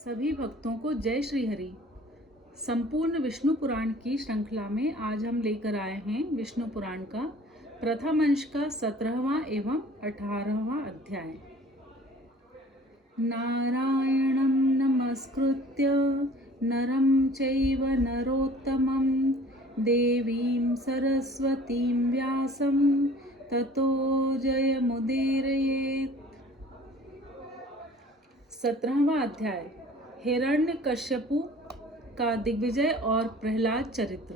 सभी भक्तों को जय श्री हरि। संपूर्ण विष्णु पुराण की श्रृंखला में आज हम लेकर आए हैं विष्णु पुराण का प्रथम अंश का 17वां एवं 18वां अध्याय। नारायणं नमस्कृत्य नरं चैव नरोत्तमं देवीं सरस्वतीं व्यासं ततो जयमुदीरयेत्। 17वां अध्याय हिरण्यकश्यपु का दिग्विजय और प्रहलाद चरित्र।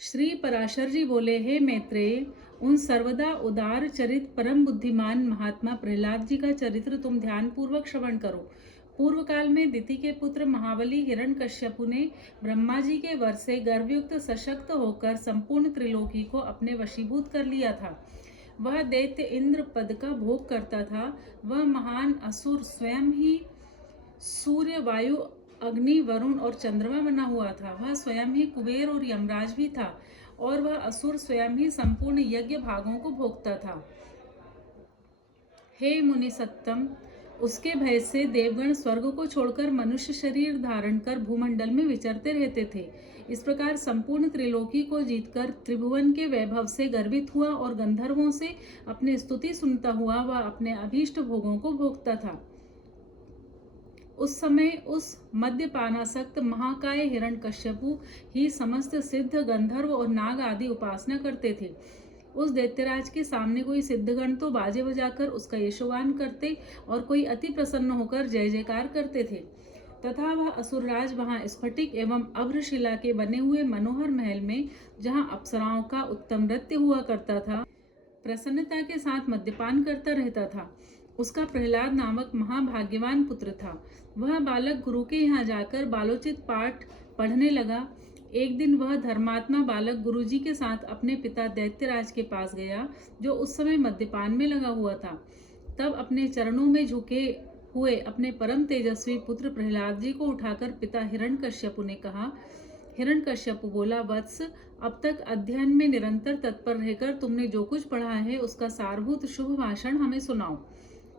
श्री पराशर जी बोले, हे मैत्रेय, उन सर्वदा उदार चरित परम बुद्धिमान महात्मा प्रहलाद जी का चरित्र तुम ध्यान पूर्वक श्रवण करो। पूर्व काल में दिति के पुत्र महाबली हिरण्यकश्यपु ने ब्रह्मा जी के वर से गर्भयुक्त सशक्त होकर संपूर्ण त्रिलोकी को अपने वशीभूत कर लिया था। वह दैत्य इंद्र पद का भोग करता था। वह महान असुर स्वयं ही सूर्य, वायु, अग्नि, वरुण और चंद्रमा बना हुआ था। वह स्वयं ही कुबेर और यमराज भी था और वह असुर स्वयं ही संपूर्ण यज्ञ भागों को भोगता था। हे मुनि सत्तम, उसके भय से देवगण स्वर्ग को छोड़कर मनुष्य शरीर धारण कर भूमंडल में विचरते रहते थे। इस प्रकार संपूर्ण त्रिलोकी को जीतकर त्रिभुवन के वैभव से गर्वित हुआ और गंधर्वों से अपनी स्तुति सुनता हुआ वह अपने अभीष्ट भोगों को भोगता था। उस समय उस मद्यपानासक्त महाकाय हिरण्यकश्यपु ही समस्त सिद्ध, गंधर्व और नाग आदि उपासना करते थे। उस दैत्यराज के सामने कोई सिद्धगण तो बाजे बजाकर उसका यशोगान करते और कोई अति प्रसन्न होकर जय जयकार करते थे, तथा वह असुरराज वहां स्फटिक एवं अभ्रशिला के बने हुए मनोहर महल में, जहां अप्सराओं का उत्तम नृत्य हुआ करता था, प्रसन्नता के साथ मद्यपान करता रहता था। उसका प्रहलाद नामक महाभाग्यवान पुत्र था। वह बालक गुरु के यहाँ जाकर बालोचित पाठ पढ़ने लगा। एक दिन वह धर्मात्मा बालक गुरुजी के साथ अपने पिता दैत्यराज के पास गया, जो उस समय मद्यपान में लगा हुआ था। तब अपने चरणों में झुके हुए अपने परम तेजस्वी पुत्र प्रहलाद जी को उठाकर पिता हिरण्यकश्यपु ने कहा। हिरण्यकश्यपु बोला, वत्स, अब तक अध्ययन में निरंतर तत्पर रहकर तुमने जो कुछ पढ़ा है उसका सारभूत शुभ भाषण हमें सुनाओ।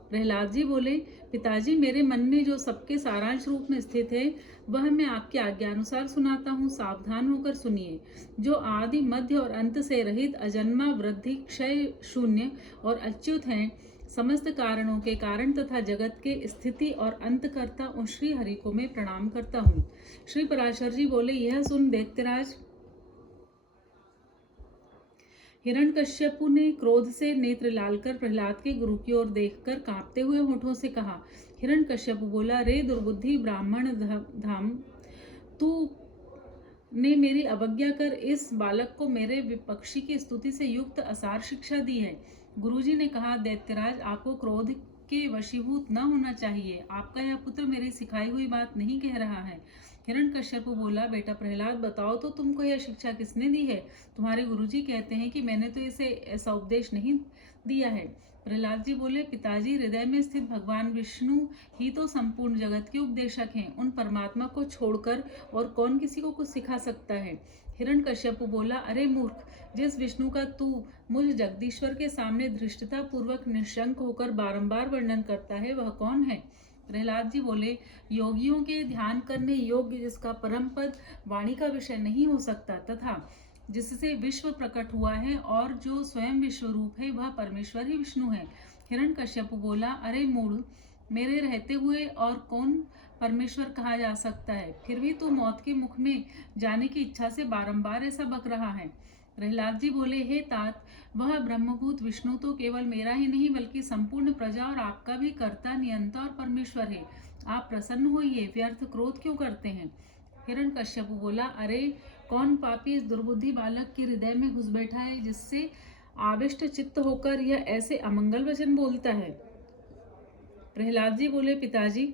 प्रहलाद जी बोले, पिताजी, मेरे मन में जो सबके सारांश रूप में स्थित है वह मैं आपकी आज्ञानुसार सुनाता हूँ। सावधान होकर सुनिए। जो आदि, मध्य और अंत से रहित, अजन्मा, वृद्धि, क्षय, शून्य और अच्युत हैं, समस्त कारणों के कारण तथा जगत के स्थिति और अंतकर्ता उन श्री हरि को मैं प्रणाम करता हूँ। श्री पराशर जी बोले, यह सुन दैत्यराज हिरण्यकश्यपु ने क्रोध से नेत्र लाल कर प्रहलाद के गुरु की ओर देखकर कांपते हुए होठों से कहा। हिरण्यकश्यपु बोला, रे दुर्बुद्धि ब्राह्मण धाम, तू ने मेरी अवज्ञा कर इस बालक को मेरे विपक्षी की स्तुति से युक्त असार शिक्षा दी है। गुरुजी ने कहा, दैत्यराज, आपको क्रोध के वशीभूत न होना चाहिए। आपका यह पुत्र मेरी सिखाई हुई बात नहीं कह रहा है। हिरण्यकश्यपु बोला, बेटा प्रहलाद, बताओ तो तुमको यह शिक्षा किसने दी है? तुम्हारे गुरुजी कहते हैं कि मैंने तो इसे ऐसा उपदेश नहीं दिया है। प्रहलाद जी बोले, पिताजी, हृदय में स्थित भगवान विष्णु ही तो संपूर्ण जगत के उपदेशक हैं। उन परमात्मा को छोड़कर और कौन किसी को कुछ सिखा सकता है? हिरण्यकश्यपु बोला, अरे मूर्ख, जिस विष्णु का तू मुझ जगदीश्वर के सामने धृष्टता पूर्वक निशंक होकर बारंबार वर्णन करता है, वह कौन है? प्रहलाद जी बोले, योगियों के ध्यान करने योग्य, जिसका परम पद वाणी का विषय नहीं हो सकता तथा जिससे विश्व प्रकट हुआ है और जो स्वयं विश्व रूप है, वह परमेश्वर ही विष्णु है। हिरण्यकश्यपु बोला, अरे मूढ़, मेरे रहते हुए और कौन परमेश्वर कहा जा सकता है? फिर भी तू मौत के मुख में जाने की इच्छा से बारंबार ऐसा बक रहा है। प्रहलाद जी बोले, हे तात, वह ब्रह्मभूत विष्णु तो केवल मेरा ही नहीं बल्कि संपूर्ण प्रजा और आपका भी कर्ता, नियंता और परमेश्वर है। आप प्रसन्न होइए, व्यर्थ क्रोध क्यों करते हैं? हिरण्यकश्यपु बोला, अरे कौन पापी इस दुर्बुद्धि बालक के हृदय में घुस बैठा है, जिससे आविष्ट चित्त होकर यह ऐसे अमंगल वचन बोलता है? प्रहलाद जी बोले, पिताजी,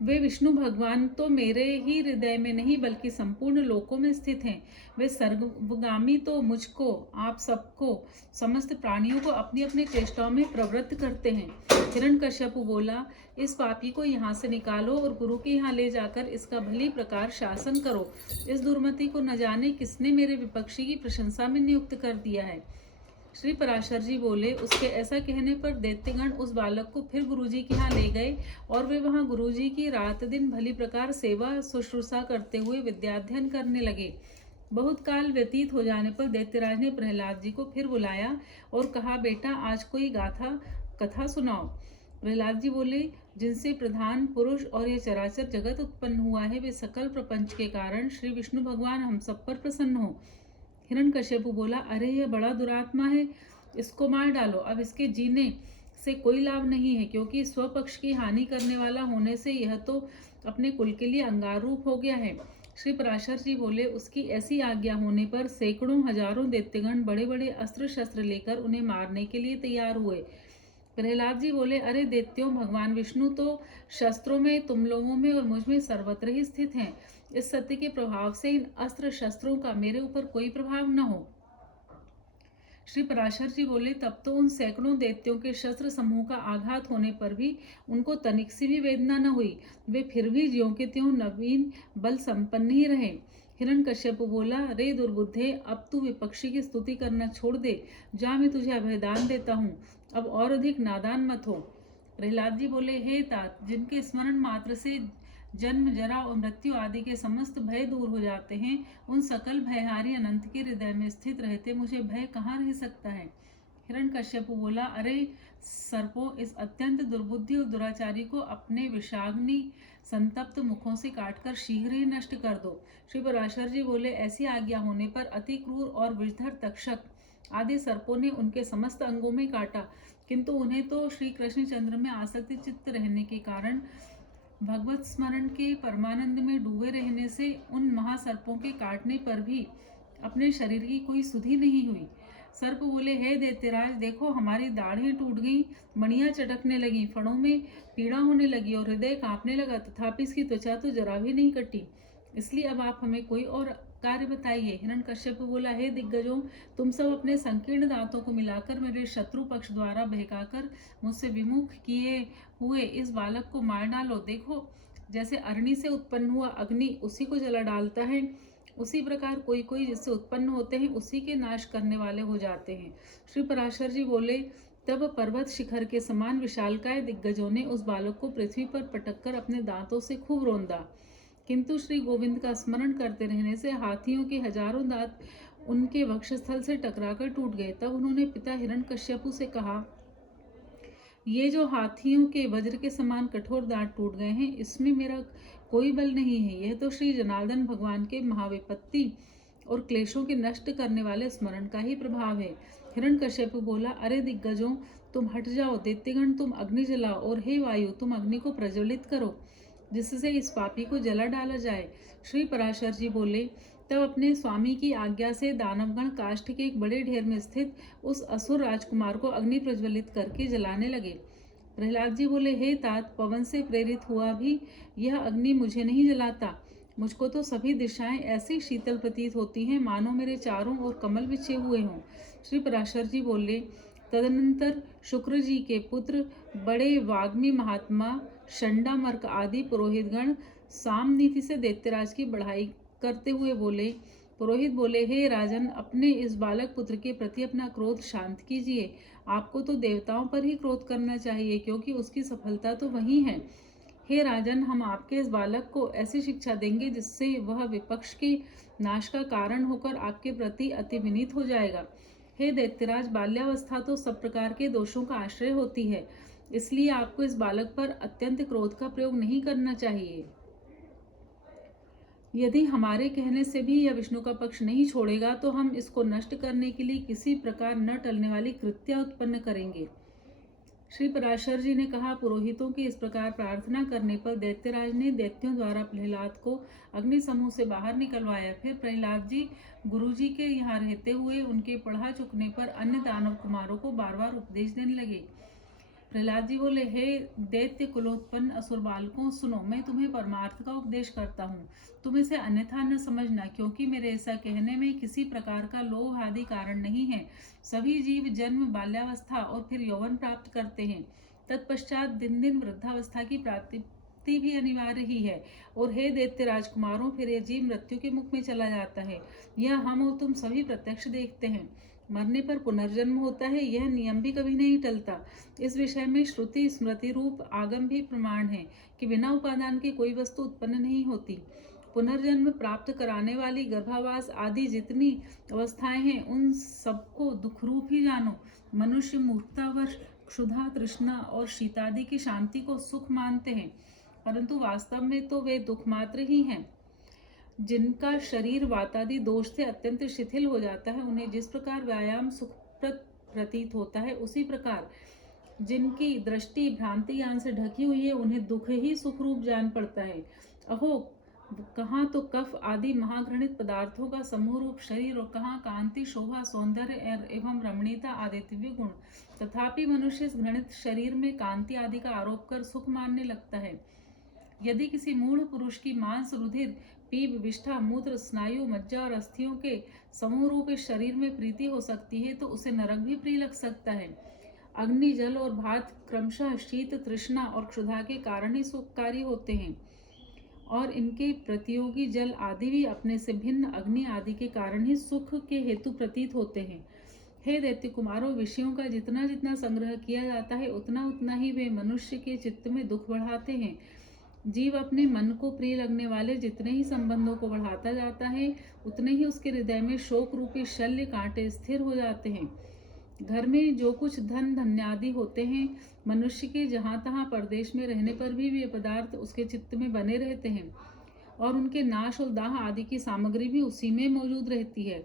वे विष्णु भगवान तो मेरे ही हृदय में नहीं बल्कि संपूर्ण लोकों में स्थित हैं। वे सर्वगामी तो मुझको, आप सबको, समस्त प्राणियों को अपनी अपनी चेष्टाओं में प्रवृत्त करते हैं। हिरण्यकश्यपु बोला, इस पापी को यहाँ से निकालो और गुरु के यहाँ ले जाकर इसका भली प्रकार शासन करो। इस दुर्मति को न जाने किसने मेरे विपक्षी की प्रशंसा में नियुक्त कर दिया है। श्री पराशर जी बोले, उसके ऐसा कहने पर दैत्यगण उस बालक को फिर गुरुजी के यहाँ ले गए और वे वहाँ गुरुजी की रात दिन भली प्रकार सेवा शुश्रूषा करते हुए विद्याध्ययन करने लगे। बहुत काल व्यतीत हो जाने पर दैत्यराज ने प्रहलाद जी को फिर बुलाया और कहा, बेटा आज कोई गाथा कथा सुनाओ। प्रहलाद जी बोले, जिनसे प्रधान पुरुष और यह चराचर जगत उत्पन्न हुआ है, वे सकल प्रपंच के कारण श्री विष्णु भगवान हम सब पर प्रसन्न हो। हिरण्यकश्यपु बोला, अरे यह बड़ा दुरात्मा है, इसको मार डालो। अब इसके जीने से कोई लाभ नहीं है, क्योंकि स्वपक्ष की हानि करने वाला होने से यह तो अपने कुल के लिए अंगारूप हो गया है। श्री पराशर जी बोले, उसकी ऐसी आज्ञा होने पर सैकड़ों हजारों दैत्यगण बड़े बड़े अस्त्र शस्त्र लेकर उन्हें मारने के लिए तैयार हुए। प्रहलाद जी बोले, अरे दैत्यों, भगवान विष्णु तो शस्त्रों में, तुम लोगों में और मुझ में सर्वत्र ही स्थित हैं। इस सत्य के प्रभाव से इन अस्त्र शस्त्रों का मेरे ऊपर कोई प्रभाव न हो। श्री पराशर जी बोले, तब तो उन सैकड़ों दैत्यों के शस्त्र समूह का आघात होने पर भी उनको तनिक सी भी वेदना न हुई। वे फिर भी ज्यों के त्यों नवीन बल संपन्न ही रहे। हिरण्यकश्यप बोला, रे दुर्बुद्धे, अब तू विपक्षी की स्तुति करना छोड़ दे। जा, मैं तुझे अभयदान देता हूँ, अब और अधिक नादान मत हो। प्रहलाद जी बोले, हे तात, जिनके स्मरण मात्र से जन्म, जरा और मृत्यु आदि के समस्त भय दूर हो जाते हैं, उन सकल भयहारी अनंत के हृदय में स्थित रहते मुझे भय कहाँ रह सकता है। हिरण्यकश्यप बोला, अरे सर्पों, इस अत्यंत दुर्बुद्धि और दुराचारी को अपने विषाग्नि संतप्त मुखों से काटकर शीघ्र ही नष्ट कर दो। श्री पराशर जी बोले, ऐसी आज्ञा होने पर अति क्रूर और विषधर तक्षक आदि सर्पों ने उनके समस्त अंगों में काटा, किंतु उन्हें तो श्री कृष्ण चंद्र में आसक्ति चित्त रहने के कारण भगवत स्मरण के परमानंद में डूबे रहने से उन महासर्पों के काटने पर भी अपने शरीर की कोई सुधि नहीं हुई। सर्प बोले, हे दैत्यराज, देखो हमारी दाढ़ें टूट गई, मणियां चटकने लगी, फणों में पीड़ा होने लगी और हृदय कांपने लगा, तथापि इसकी त्वचा तो जरा भी नहीं कटी। इसलिए अब आप हमें कोई और कार्य बताइए। हिरण्यकश्यप बोला, हे दिग्गजों, तुम सब अपने संकीर्ण दांतों को मिलाकर मेरे शत्रु पक्ष द्वारा बहकाकर मुझसे विमुख किए हुए इस बालक को मार डालो। देखो, जैसे अरणी से उत्पन्न हुआ अग्नि उसी को जला डालता है, उसी प्रकार कोई कोई जिससे उत्पन्न होते हैं उसी के नाश करने वाले हो जाते हैं। श्री पराशर जी बोले, तब पर्वत शिखर के समान विशालकाय दिग्गजों ने उस बालक को पृथ्वी पर पटककर अपने दांतों से खूब रौंदा, किंतु श्री गोविंद का स्मरण करते रहने से हाथियों के हजारों दांत उनके वक्षस्थल से टकराकर टूट गए। तब उन्होंने पिता हिरण्यकश्यपु से कहा, ये जो हाथियों के वज्र के समान कठोर दांत टूट गए हैं, इसमें मेरा कोई बल नहीं है। यह तो श्री जनार्दन भगवान के महाविपत्ति और क्लेशों के नष्ट करने वाले स्मरण का ही प्रभाव है। हिरण्यकश्यप बोला, अरे दिग्गजों, तुम हट जाओ। दैत्यगण, तुम अग्नि जलाओ, और हे वायु, तुम अग्नि को प्रज्वलित करो, जिससे इस पापी को जला डाला जाए। श्री पराशर जी बोले, तब अपने स्वामी की आज्ञा से दानवगण काष्ठ के एक बड़े ढेर में स्थित उस असुर राजकुमार को अग्नि प्रज्वलित करके जलाने लगे। प्रहलाद जी बोले, हे तात, पवन से प्रेरित हुआ भी यह अग्नि मुझे नहीं जलाता। मुझको तो सभी दिशाएं ऐसी शीतल प्रतीत होती हैं, मानो मेरे चारों ओर कमल बिछे हुए हों। श्री पराशर जी बोले, तदनंतर शुक्र जी के पुत्र बड़े वाग्मी महात्मा शंडामर्क आदि पुरोहितगण साम नीति से दैत्यराज की बढ़ाई करते हुए बोले। पुरोहित बोले, हे राजन, अपने इस बालक पुत्र के प्रति अपना क्रोध शांत कीजिए। आपको तो देवताओं पर ही क्रोध करना चाहिए, क्योंकि उसकी सफलता तो वही है। हे राजन, हम आपके इस बालक को ऐसी शिक्षा देंगे जिससे वह विपक्ष के नाश का कारण होकर आपके प्रति अति विनीत हो जाएगा। हे दैत्यराज, बाल्यावस्था तो सब प्रकार के दोषों का आश्रय होती है, इसलिए आपको इस बालक पर अत्यंत क्रोध का प्रयोग नहीं करना चाहिए। यदि हमारे कहने से भी यह विष्णु का पक्ष नहीं छोड़ेगा, तो हम इसको नष्ट करने के लिए किसी प्रकार न टलने वाली कृत्या उत्पन्न करेंगे। श्री पराशर जी ने कहा, पुरोहितों की इस प्रकार प्रार्थना करने पर दैत्यराज ने दैत्यों द्वारा प्रहलाद को अग्नि समूह से बाहर निकलवाया। फिर प्रहलाद जी गुरु जी के यहाँ रहते हुए उनके पढ़ा चुकने पर अन्य दानव कुमारों को बार बार उपदेश देने लगे। प्रहलाद जी बोले, हे दैत्य कुलोत्पन्न असुर बालकों, सुनो, मैं तुम्हें परमार्थ का उपदेश करता हूँ। तुम इसे अन्यथा न समझना, क्योंकि मेरे ऐसा कहने में किसी प्रकार का लोभ आदि कारण नहीं है। सभी जीव जन्म, बाल्यावस्था और फिर यौवन प्राप्त करते हैं। तत्पश्चात दिन दिन वृद्धावस्था की प्राप्ति भी अनिवार्य ही है। और हे दैत्य राजकुमारों, फिर यह जीव मृत्यु के मुख में चला जाता है। यह हम और तुम सभी प्रत्यक्ष देखते हैं। मरने पर पुनर्जन्म होता है, यह नियम भी कभी नहीं टलता। इस विषय में श्रुति स्मृति रूप आगम भी प्रमाण है कि बिना उपादान के कोई वस्तु उत्पन्न नहीं होती। पुनर्जन्म प्राप्त कराने वाली गर्भावास आदि जितनी अवस्थाएं हैं, उन सबको दुखरूप ही जानो। मनुष्य मूर्खतावश क्षुधा, तृष्णा और शीतादि की शांति को सुख मानते हैं, परंतु वास्तव में तो वे दुख मात्र ही हैं। जिनका शरीर वातादि दोष से अत्यंत शिथिल हो जाता है, उन्हें जिस प्रकार व्यायाम सुखप्रद प्रतीत होता है, उसी प्रकार जिनकी दृष्टि भ्रांति ज्ञान से ढकी हुई है, उन्हें दुख ही सुखरूप जान पड़ता है। अहो, कहाँ तो कफ आदि महाघृणित पदार्थों का समूह रूप शरीर और कहाँ कांति, शोभा, सौंदर्य एवं रमणीयता आदि दिव्य गुण। तथापि मनुष्य इस घृणित शरीर में कांति आदि का आरोप कर सुख मानने लगता है। यदि किसी मूढ़ पुरुष की मांस, रुधिर, पीप, विष्ठा, मूत्र, स्नायु, मज्जा और अस्थियों के समूह रूप इस शरीर में प्रीति हो सकती है, तो उसे नरक भी प्रिय लग सकता है। अग्नि, जल और भात क्रमशः शीत, तृष्णा और क्षुधा के कारण ही सुखकारी होते हैं, और इनके प्रतियोगी जल आदि भी अपने से भिन्न अग्नि आदि के कारण ही सुख के हेतु प्रतीत होते हैं। हे दैत्य कुमारों, विषयों का जितना जितना संग्रह किया जाता है, उतना उतना ही वे मनुष्य के चित्त में दुख बढ़ाते हैं। जीव अपने मन को प्रिय लगने वाले जितने ही संबंधों को बढ़ाता जाता है, उतने ही उसके हृदय में शोक रूपी शल्य कांटे स्थिर हो जाते हैं। घर में जो कुछ धन धन्यादि होते हैं, मनुष्य के जहाँ तहाँ परदेश में रहने पर भी वे पदार्थ उसके चित्त में बने रहते हैं, और उनके नाश और दाह आदि की सामग्री भी उसी में मौजूद रहती है।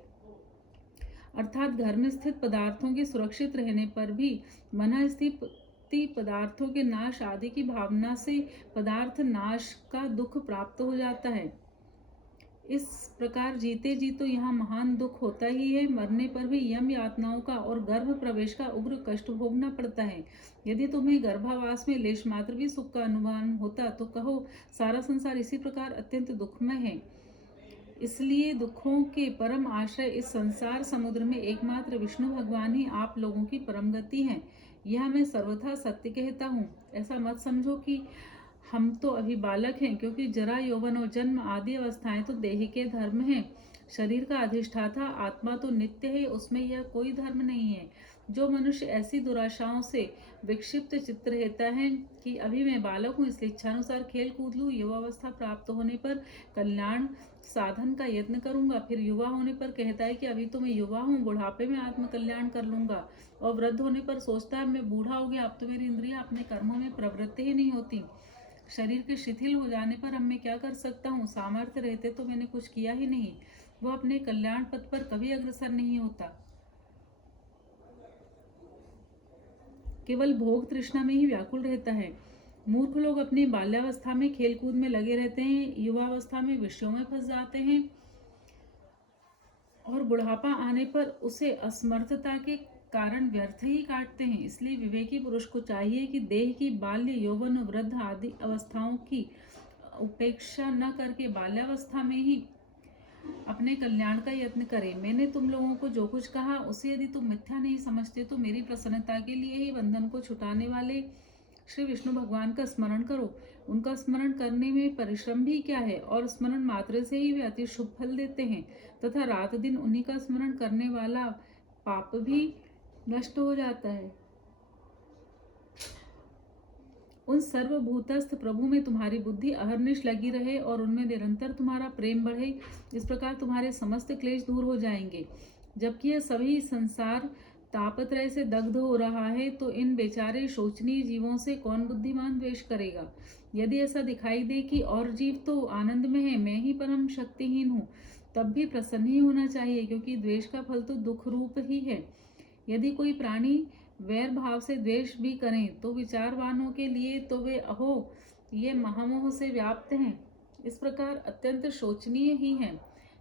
अर्थात घर में स्थित पदार्थों के सुरक्षित रहने पर भी मन स्थित पदार्थों के नाश आदि की भावना से पदार्थ नाश का दुख प्राप्त हो जाता है। इस प्रकार जीते जी तो यहाँ महान दुख होता ही है, मरने पर भी यम यातनाओं का और गर्भ प्रवेश का उग्र कष्ट भोगना पड़ता है। यदि तुम्हें गर्भावास में लेश मात्र भी सुख का अनुभव होता, तो कहो सारा संसार इसी प्रकार अत्यंत दुखमय है। इसलिए दुखों के परम आश्रय इस संसार समुद्र में एकमात्र विष्णु भगवान ही आप लोगों की परम गति है। यह मैं सर्वथा सत्य कहता हूँ। ऐसा मत समझो कि हम तो अभी बालक हैं, क्योंकि जरा, यौवन और जन्म आदि अवस्थाएं तो देह के धर्म हैं। शरीर का अधिष्ठाता आत्मा तो नित्य है, उसमें यह कोई धर्म नहीं है। जो मनुष्य ऐसी दुराशाओं से विक्षिप्त चित्त रहता है कि अभी मैं बालक हूँ, इसलिए इच्छानुसार खेल कूद लूँ, युवावस्था प्राप्त होने पर कल्याण साधन का यत्न करूंगा, फिर युवा होने पर कहता है कि अभी तो मैं युवा हूँ, बुढ़ापे में आत्मकल्याण कर लूंगा, और वृद्ध होने पर सोचता है मैं बूढ़ा हो गया, अब तो मेरी इंद्रियां अपने कर्मों में प्रवृत्त ही नहीं होती। शरीर के शिथिल हो जाने पर अब मैं क्या कर सकता हूँ? सामर्थ्य रहते तो मैंने कुछ किया ही नहीं। वह अपने कल्याण पथ पर कभी अग्रसर नहीं होता, केवल भोग तृष्णा में ही व्याकुल रहता है। मूर्ख लोग अपनी बाल्यावस्था में खेलकूद में लगे रहते हैं, युवावस्था में विषयों में फंस जाते हैं, और बुढ़ापा आने पर उसे असमर्थता के कारण व्यर्थ ही काटते हैं। इसलिए विवेकी पुरुष को चाहिए कि देह की बाल्य, यौवन, वृद्ध आदि अवस्थाओं की उपेक्षा न करके बाल्यावस्था में ही अपने कल्याण का यत्न करें। मैंने तुम लोगों को जो कुछ कहा, उसे यदि तुम मिथ्या नहीं समझते, तो मेरी प्रसन्नता के लिए ही बंधन को छुटाने वाले श्री विष्णु भगवान का स्मरण करो। उनका स्मरण करने में परिश्रम भी क्या है, और स्मरण मात्र से ही वे अति शुभ फल देते हैं, तथा रात दिन उन्हीं का स्मरण करने वाला पाप भी नष्ट हो जाता है। उन सर्वभूतस्थ प्रभु में तुम्हारी बुद्धि अहर्निश लगी रहे और उनमें निरंतर तुम्हारा प्रेम बढ़े। इस प्रकार तुम्हारे समस्त क्लेश दूर हो जाएंगे। जबकि यह सभी संसार तापत्रय से दग्ध हो रहा है, तो इन बेचारे शोचनीय जीवों से कौन बुद्धिमान द्वेष करेगा? यदि ऐसा दिखाई दे कि और जीव तो आनंद में है, मैं ही परम शक्तिहीन हूँ, तब भी प्रसन्न ही होना चाहिए, क्योंकि द्वेष का फल तो दुख रूप ही है। यदि कोई प्राणी वैर भाव से द्वेष भी करें, तो विचारवानों के लिए तो वे अहो ये महामोह से व्याप्त हैं, इस प्रकार अत्यंत शोचनीय ही हैं।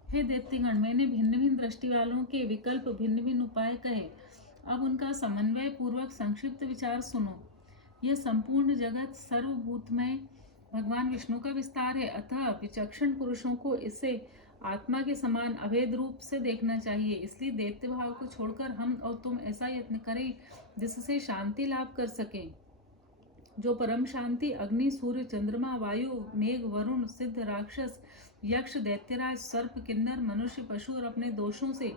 हे दैत्यगण, मैंने भिन्न भिन्न दृष्टि वालों के विकल्प, भिन्न भिन्न उपाय कहे। अब उनका समन्वय पूर्वक संक्षिप्त विचार सुनो। यह संपूर्ण जगत सर्वभूतमय भगवान विष्णु का विस्तार है, अतः विचक्षण पुरुषों को इसे आत्मा के समान अभेद रूप से देखना चाहिए। इसलिए दैत्य भाव को छोड़कर हम और तुम ऐसा यत्न करें जिससे शांति लाभ कर सकें। जो परम शांति अग्नि, सूर्य, चंद्रमा, वायु, मेघ, वरुण, सिद्ध, राक्षस, यक्ष, दैत्यराज, सर्प, किन्नर, मनुष्य, पशु और अपने दोषों से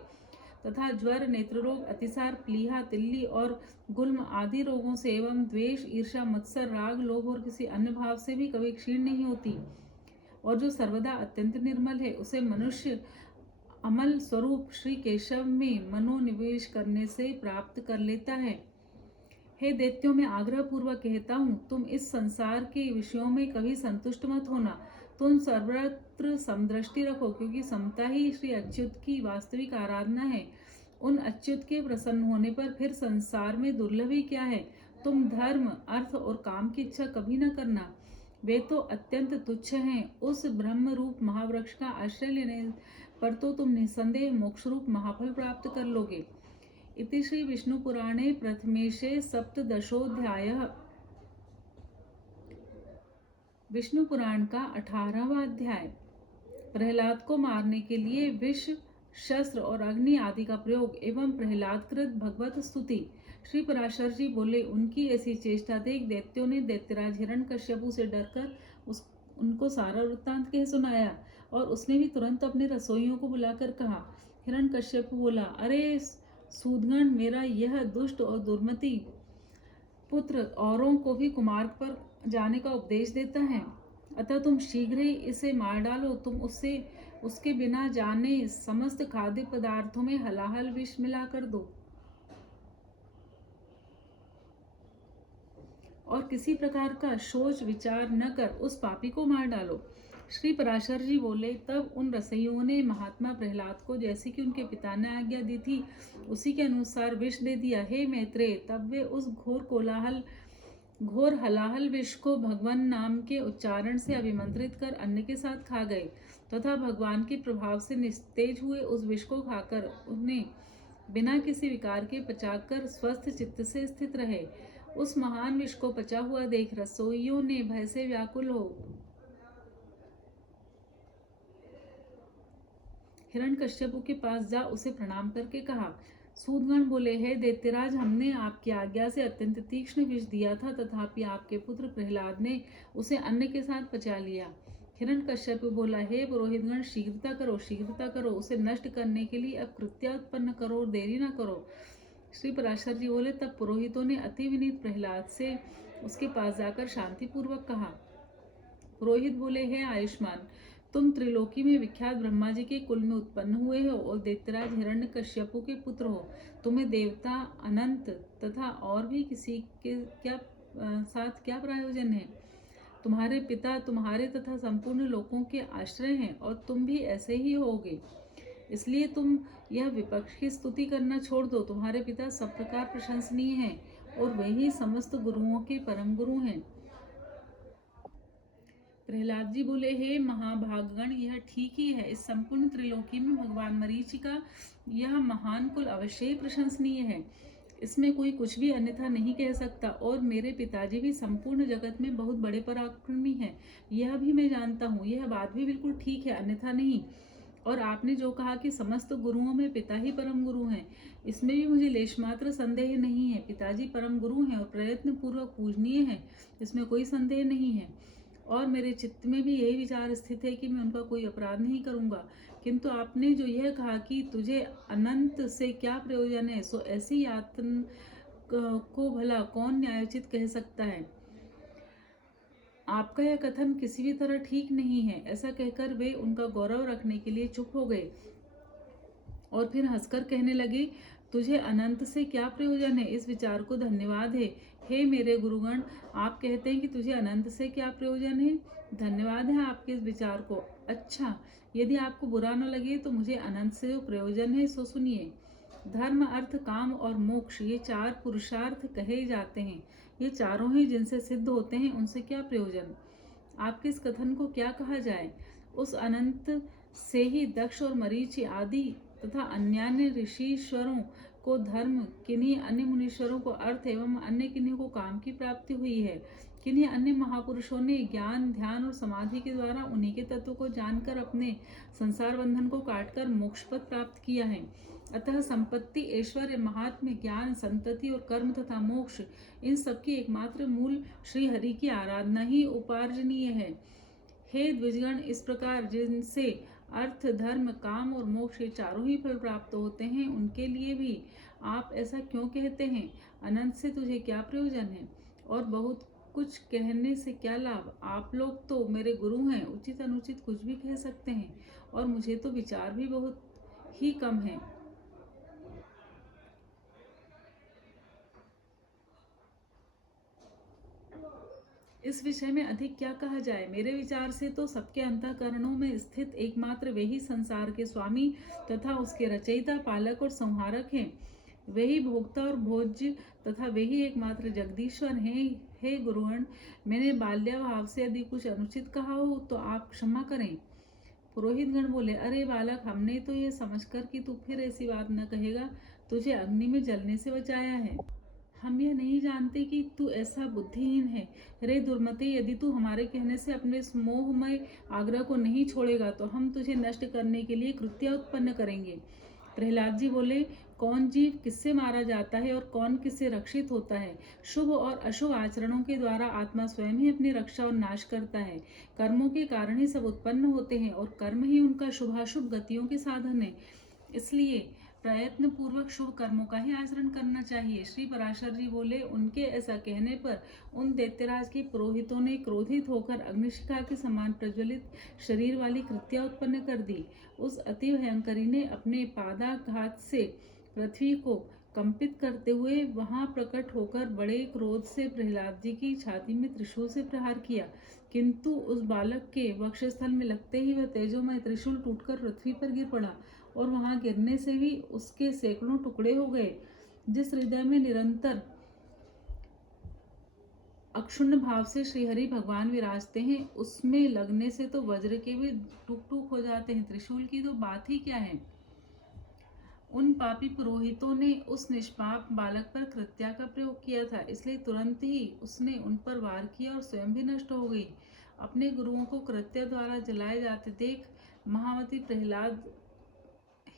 तथा ज्वर, नेत्र रोग, अतिसार, प्लीहा, तिल्ली और गुल्म आदि रोगों से एवं द्वेष, ईर्ष्या, मत्सर, राग, लोभ और किसी अन्य भाव से भी कभी क्षीण नहीं होती। और जो सर्वदा अत्यंत निर्मल है, उसे मनुष्य अमल स्वरूप श्री केशव में मनोनिवेश करने से प्राप्त कर लेता है। हे दैत्यों, मैं आग्रह पूर्वक कहता हूँ, तुम इस संसार के विषयों में कभी संतुष्ट मत होना। तुम सर्वत्र समदृष्टि रखो, क्योंकि समता ही श्री अच्युत की वास्तविक आराधना है। उन अच्युत के प्रसन्न होने पर फिर संसार में दुर्लभ ही क्या है। तुम धर्म, अर्थ और काम की इच्छा कभी न करना, वे तो अत्यंत तुच्छ हैं। उस ब्रह्म रूप महावृक्ष का आश्रय लेने पर तो तुम निसंदेह मोक्ष रूप महाफल प्राप्त कर लोगे। इति श्री विष्णु पुराणे प्रथमेशे सप्तदशोऽध्यायः। विष्णु पुराण का 18वां अध्याय। प्रहलाद को मारने के लिए विष, शस्त्र और अग्नि आदि का प्रयोग एवं प्रहलाद कृत भगवत स्तुति। श्री पराशर जी बोले, उनकी ऐसी चेष्टा देख दैत्यों ने दैत्यराज हिरण्यकश्यपु से डरकर उनको सारा वृत्तांत कह सुनाया, और उसने भी तुरंत अपने रसोइयों को बुलाकर कहा। हिरण्यकश्यपु बोला, अरे सूदगण, मेरा यह दुष्ट और दुर्मति पुत्र औरों को भी कुमार्ग पर जाने का उपदेश देता है, अतः तुम शीघ्र ही इसे मार डालो। तुम उसके बिना जाने समस्त खाद्य पदार्थों में हलाहल विष मिलाकर दो और किसी प्रकार का सोच विचार न कर उस पापी को मार डालो। श्री पराशर जी बोले, तब उन रसोइयों ने महात्मा प्रहलाद को जैसे कि उनके पिता ने आज्ञा दी थी उसी के अनुसार विष दे दिया। हे मैत्रेय, तब वे उस घोर हलाहल विष को भगवान नाम के उच्चारण से अभिमंत्रित कर अन्न के साथ खा गए तथा भगवान के प्रभाव से निस्तेज हुए उस विष को खाकर उन्हें बिना किसी विकार के पचाकर स्वस्थ चित्त से स्थित रहे। उस महान विष को पचा हुआ देख रसोइयों ने भय से व्याकुल हो हिरण्यकश्यपु के पास जा उसे प्रणाम करके कहा। सूदगण बोले, हे दैत्यराज, हमने आपकी आज्ञा से अत्यंत तीक्ष्ण विष दिया था, तथापि आपके पुत्र प्रहलाद ने उसे अन्न के साथ पचा लिया। हिरण्यकश्यपु बोला, हे पुरोहितगण, शीघ्रता करो, उसे नष्ट करने के लिए अब कृत्य उत्पन्न करो और देरी न करो। श्री पराशर जी बोले, तब पुरोहितों ने अति विनीत प्रहलाद से उसके पास जाकर शांतिपूर्वक कहा। पुरोहित बोले, हे आयुष्मान, तुम त्रिलोकी में विख्यात ब्रह्मा जी के कुल में उत्पन्न हुए हो और दैत्यराज हिरण्यकश्यपु के पुत्र हो। तुम्हें देवता, अनंत तथा और भी किसी के साथ क्या प्रयोजन है। तुम्हारे पिता तुम्हारे तथा संपूर्ण लोकों के आश्रय हैं और तुम भी ऐसे ही होगे। इसलिए तुम यह विपक्ष की स्तुति करना छोड़ दो। तुम्हारे पिता सब प्रकार प्रशंसनीय हैं और वही समस्त गुरुओं के परम गुरु हैं। प्रहलाद जी बोले, हे महाभागगण, यह ठीक ही है। इस संपूर्ण त्रिलोकी में भगवान मरीचि का यह महान कुल अवश्य ही प्रशंसनीय है, इसमें कोई कुछ भी अन्यथा नहीं कह सकता। और मेरे पिताजी भी संपूर्ण जगत में बहुत बड़े पराक्रमी हैं, यह भी मैं जानता हूँ। यह बात भी बिल्कुल ठीक है, अन्यथा नहीं। और आपने जो कहा कि समस्त गुरुओं में पिता ही परम गुरु हैं, इसमें भी मुझे लेशमात्र संदेह नहीं है। पिताजी परम गुरु हैं और प्रयत्न पूर्वक पूजनीय हैं, इसमें कोई संदेह नहीं है। और मेरे चित्त में भी यही विचार स्थित है कि मैं उनका कोई अपराध नहीं करूंगा। किंतु आपने जो यह कहा कि तुझे अनंत से क्या प्रयोजन है, सो ऐसी यातन को भला कौन न्यायोचित कह सकता है। आपका यह कथन किसी भी तरह ठीक नहीं है। ऐसा कहकर वे उनका गौरव रखने के लिए चुप हो गए और फिर हंसकर कहने लगे, तुझे अनंत से क्या प्रयोजन है, इस विचार को धन्यवाद है। हे मेरे गुरुगण, आप कहते हैं कि तुझे अनंत से क्या प्रयोजन है, धन्यवाद है आपके इस विचार को। अच्छा, यदि आपको बुरा न लगे तो मुझे अनंत से जो प्रयोजन है सो सुनिए। धर्म, अर्थ, काम और मोक्ष, ये चार पुरुषार्थ कहे जाते हैं। ये चारों ही जिनसे सिद्ध होते हैं, उनसे क्या प्रयोजन। आपके इस कथन को क्या कहा जाए। उस अनंत से ही दक्ष और मरीचि आदि तथा अन्यान्य ऋषिश्वरों को धर्म, किन्हीं अन्य मुनीश्वरों को अर्थ एवं अन्य किन्हीं को काम की प्राप्ति हुई है। किन्हीं अन्य महापुरुषों ने ज्ञान, ध्यान और समाधि के द्वारा उन्हीं के तत्व को जानकर अपने संसार बंधन को काटकर मोक्ष पद प्राप्त किया है। अतः संपत्ति, ऐश्वर्य, महात्म्य, ज्ञान, संतति और कर्म तथा मोक्ष, इन सबकी एकमात्र मूल श्री हरि की आराधना ही उपार्जनीय है। हे द्विजगण, इस प्रकार जिनसे अर्थ, धर्म, काम और मोक्ष, ये चारों ही फल प्राप्त होते हैं, उनके लिए भी आप ऐसा क्यों कहते हैं? अनंत से तुझे क्या प्रयोजन है और बहुत कुछ कहने से क्या लाभ? आप लोग तो मेरे गुरु हैं, उचित अनुचित कुछ भी कह सकते हैं और मुझे तो विचार भी बहुत ही कम है। इस विषय में अधिक क्या कहा जाए? मेरे विचार से तो सबके अंतःकरणों में स्थित एकमात्र वे ही संसार के स्वामी तथा उसके रचयिता, पालक और संहारक हैं। वे ही भोक्ता और भोज्य तथा वे ही एकमात्र जगदीश्वर हैं। हे गुरुगण, मैंने बाल्याभाव से यदि कुछ अनुचित कहा हो तो आप क्षमा करें। पुरोहित गण बोले, अरे बालक, हमने तो यह समझकर कि तू फिर ऐसी बात न कहेगा, तुझे अग्नि में जलने से बचाया है। हम यह नहीं जानते कि तू ऐसा बुद्धिहीन है। रे दुर्मते, यदि तू हमारे कहने से अपने इस मोहमय आग्रह को नहीं छोड़ेगा तो हम तुझे नष्ट करने के लिए कृत्य उत्पन्न करेंगे। प्रहलाद जी बोले, कौन जीव किससे मारा जाता है और कौन किससे रक्षित होता है? शुभ और अशुभ आचरणों के द्वारा आत्मा स्वयं ही अपनी रक्षा और नाश करता है। कर्मों के कारण ही सब उत्पन्न होते हैं और कर्म ही उनका शुभाशुभ गतियों के साधन है। इसलिए प्रयत्न पूर्वक शुभ कर्मों का ही आचरण करना चाहिए। श्री पराशर जी बोले, उनके ऐसा कहने पर उन दैत्यराज के पुरोहितों ने क्रोधित होकर अग्निशिखा के समान प्रज्वलित शरीर वाली कृत्या उत्पन्न कर दी। उस अति भयंकरी ने अपने पादाघात से पृथ्वी को कंपित करते हुए वहां प्रकट होकर बड़े क्रोध से प्रहलाद जी की छाती में त्रिशूल से प्रहार किया, किंतु उस बालक के वक्षस्थल में लगते ही वह तेजोमय त्रिशूल टूटकर पृथ्वी पर गिर पड़ा और वहां गिरने से भी उसके सैकड़ों टुकड़े हो गए। जिस हृदय में निरंतर अक्षुण्ण भाव से श्रीहरि भगवान विराजते हैं, उसमें लगने से तो वज्र के भी टूक टूक हो जाते हैं, त्रिशूल की तो बात ही क्या है। उन पापी पुरोहितों ने उस निष्पाप बालक पर कृत्या का प्रयोग किया था, इसलिए तुरंत ही उसने उन पर वार किया और स्वयं भी नष्ट हो गई। अपने गुरुओं को कृत्य द्वारा जलाए जाते देख महामती प्रहलाद,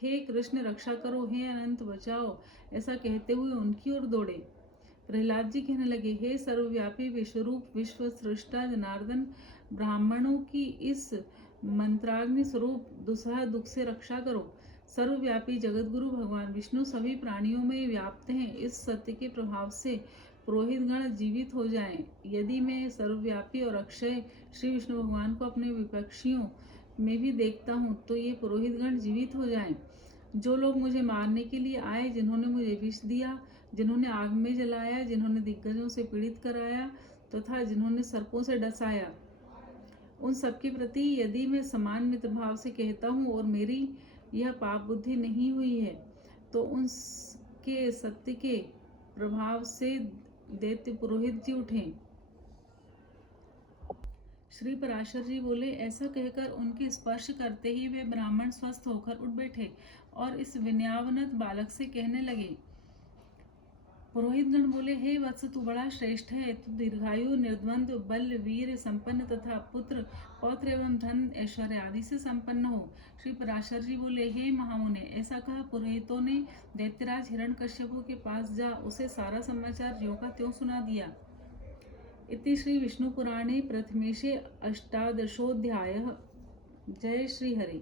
हे कृष्ण रक्षा करो, हे अनंत बचाओ, ऐसा कहते हुए उनकी ओर दौड़े। प्रहलाद जी कहने लगे, हे सर्वव्यापी विश्वरूप विश्व सृष्टा जनार्दन, ब्राह्मणों की इस मंत्राग्नि स्वरूप दुसह दुख से रक्षा करो। सर्वव्यापी जगतगुरु भगवान विष्णु सभी प्राणियों में व्याप्त हैं। इस सत्य के प्रभाव से पुरोहित गण जीवित हो जाएं। यदि मैं सर्वव्यापी और अक्षय श्री विष्णु भगवान को अपने विपक्षियों में भी देखता हूँ तो ये पुरोहित गण जीवित हो जाएं। जो लोग मुझे मारने के लिए आए, जिन्होंने मुझे विष दिया, जिन्होंने आग में जलाया, जिन्होंने दिग्गजों से पीड़ित कराया तथा जिन्होंने सर्पों से डसाया, उन सबके प्रति यदि मैं समान मित्र भाव से कहता हूँ और मेरी यह पाप बुद्धि नहीं हुई है तो उनके सत्य के प्रभाव से दैत्य पुरोहित जी उठें। श्री पराशर जी बोले, ऐसा कहकर उनके स्पर्श करते ही वे ब्राह्मण स्वस्थ होकर उठ बैठे और इस विनयावनत बालक से कहने लगे। पुरोहित गण बोले, हे वत्स, तू बड़ा श्रेष्ठ है, तू दीर्घायु, निर्द्वंद्व, बल, वीर संपन्न तथा पुत्र पौत्र एवं धन ऐश्वर्य आदि से संपन्न हो। श्री पराशर जी बोले, हे महामुने, ऐसा कहा पुरोहितों ने दैत्यराज हिरण्यकश्यपु के पास जा उसे सारा समाचार ज्यों का त्यों सुना दिया। इति श्री विष्णु पुराणे प्रथमेशे अष्टादशोऽध्यायः। जय श्री हरि।